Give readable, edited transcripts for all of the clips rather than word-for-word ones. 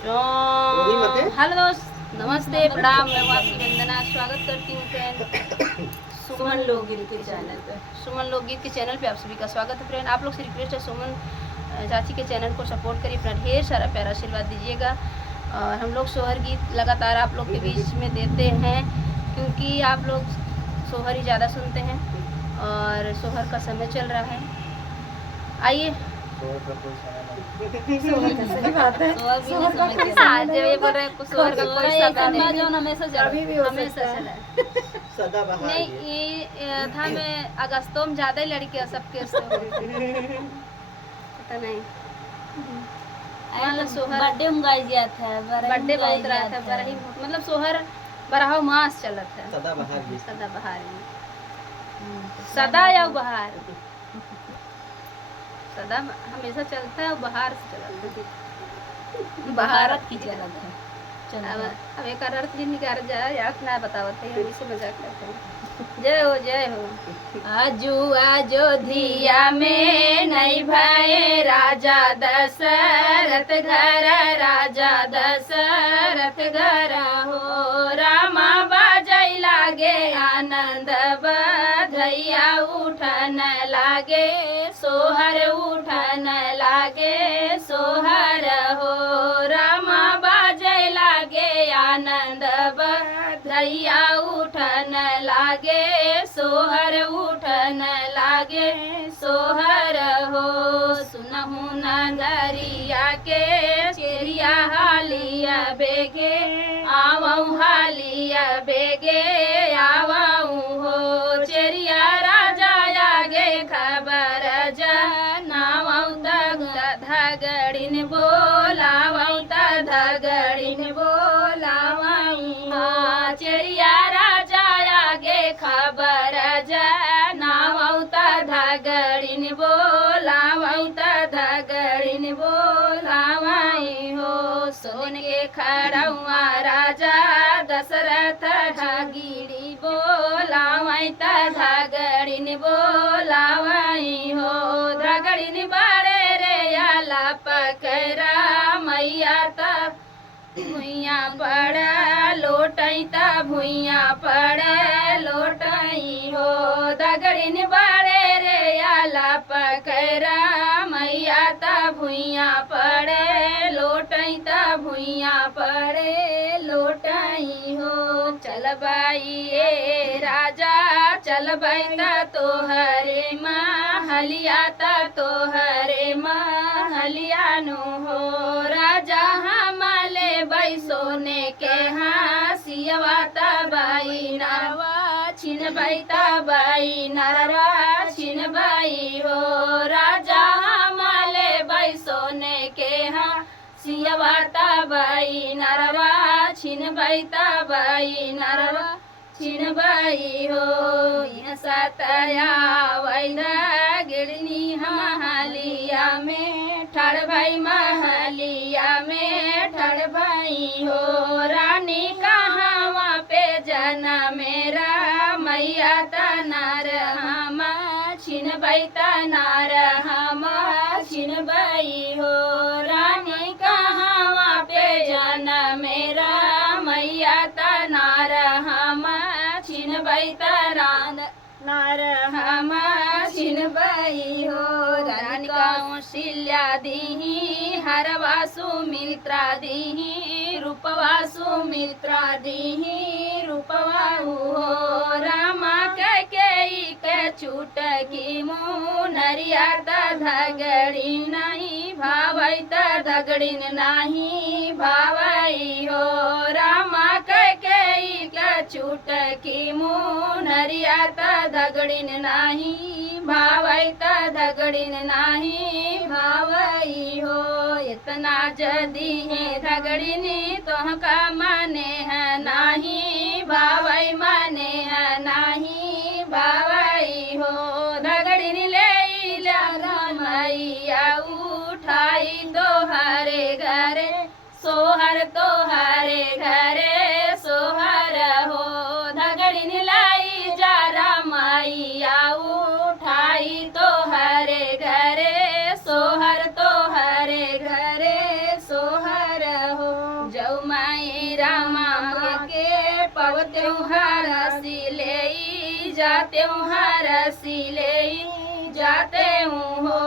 Hello दोस्त, नमस्ते, प्रणाम। मैं आपकी वंदना स्वागत करती हूँ फ्रेंड सुमन लोकगीत के चैनल पे। सुमन लोकगीत के चैनल पे आप सभी का स्वागत है फ्रेंड। आप लोग से रिक्वेस्ट है, सुमन चाची के चैनल को सपोर्ट करिए, अपना ढेर सारा प्यारा आशीर्वाद दीजिएगा। और हम लोग सोहर गीत लगातार आप लोग के बीच में देते हैं, क्योंकि आप लोग सोहर ही ज़्यादा सुनते हैं और सोहर का समय चल रहा है। आइए, सोहर का सही बात है। सोहर का कोई आज ये बोल रहे हैं सोहर का कोई सदा नहीं, जो हमेशा अभी भी हमेशा चला है। सदाबहार नहीं, ये था में अगस्तों में ज्यादा ही लड़के सबके पता नहीं। सोहर बर्थडे में गाई दिया था, बर्थडे बहुत रहा था, बड़ा ही मतलब सोहर बरहा मास चलत है। सदाबहार भी सदाबहार सदा या बहार, सदा हमेशा चलता है, बहार से चलता है, भारत की चलत है। अब एक अर्थ भी निकाल जाए, याद ना बतावत है, हम इसे मजाक करते हैं। जय हो जय हो। आजू अयोध्या में नहीं भये राजा दशरथ घर, राजा दशरथ घर हो। रामा बाजै लागे आनंद बधैया उठन लागे, सोहर उठन लागे सोहर हो। रामा बाजै लागे आनंद बधैया उठन लागे, सोहर उठन लागे सोहर हो। सुनहु नगरिया के चेरिया हालिया बेगे, आवऊ हालिया बेगे आवऊ हो। चेरिया राजा आगे खबर जनावऊ धगड़िन बोलावऊ धगड़िन बोलावऊ हो। चेरिया राजा आगे खबर जनावऊ धगड़िन बोलावऊ धगड़िन बोलावई हो। सोन के खड़ुआ राजा दशरथ ढगिरी बोलावई धगड़िन बोलावई हो। धगड़िन बाड़े रे आला पकड़ा मैया तब भुइया पड़ लोटई ता भुइया पड़ लोटई हो। दगड़िन बाड़े रे आला पकड़ा मैया ता भुइया पड़े लोटई ता भुइया पड़े लोटई हो। चलबाई ए राजा चलबाई ता तोहरे महलिया ता तोहरे महलिया नु हो। राजा हमले बाई सोने के हासियवा तबाई नरवा छिन बाई तबाई नरवा छिन बाई हो। राजा हमले बाई सोने के हासियवा तबाई नरवा छिन बाई तबाई नरवा छिन बाई हो। यह सतया वैदा गिरनी महलिया में ठड़ भाई महलिया में ठड़ भाई हो। रानी कहाँ वहाँ पे जना मेरा मैया तनार हम छिन बाई तनार हम छिन बाई हो। रानी कहाँ वहाँ पे जना मेरा मैया तनार हम छिन बाई तरान नार हम छिन बाई हो। रानी कौशल्या दीही हरवा सुमित्रा दीही रूपवा सुमित्रा दीही रूपवा हो। रामा के छूट की मुनरिया धगड़ी नहीं भावई धगड़िन नहीं भावई हो। रामा के छूट की मुनरिया धगड़िन नहीं भावई धगड़िन नहीं भावई हो। इतना जदी है धगड़िनी तोहका माने है नहीं भावई माने है नहीं भावई हो। धगड़िन ले मैया उठाई तोहरे घरे सोहर तोहरे घरे सोहर हो। धगड़िन लाई जा मैया उठाई तोहरे घरे सोहर तोहरे घरे सोहर हो। त्योहार सिले जा त्योहार सिले जाते हूँ हो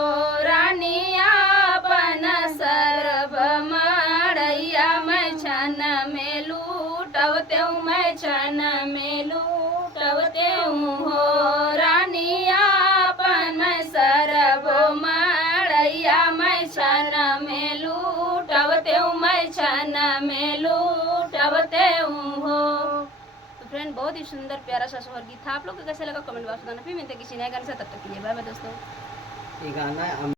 रानिया अपन सर्व मड़ैया मैं छन में लूटवते हूँ मैं छन में लूटवते हूँ हो रानिया अपन मैं सर्व मड़ैया मैं छन में लूटवते हूँ मैं छन में लूटवते हूँ हो। तो फ्रेंड बहुत ही सुंदर प्यारा सा सोहर गीत था। आप लोग को कैसे लगा कमेंट बॉक्स में बताना। फिर मिलते हैं किसी नए गाने से, तब तक के लिए बाय बाय दोस्तों। ये गाना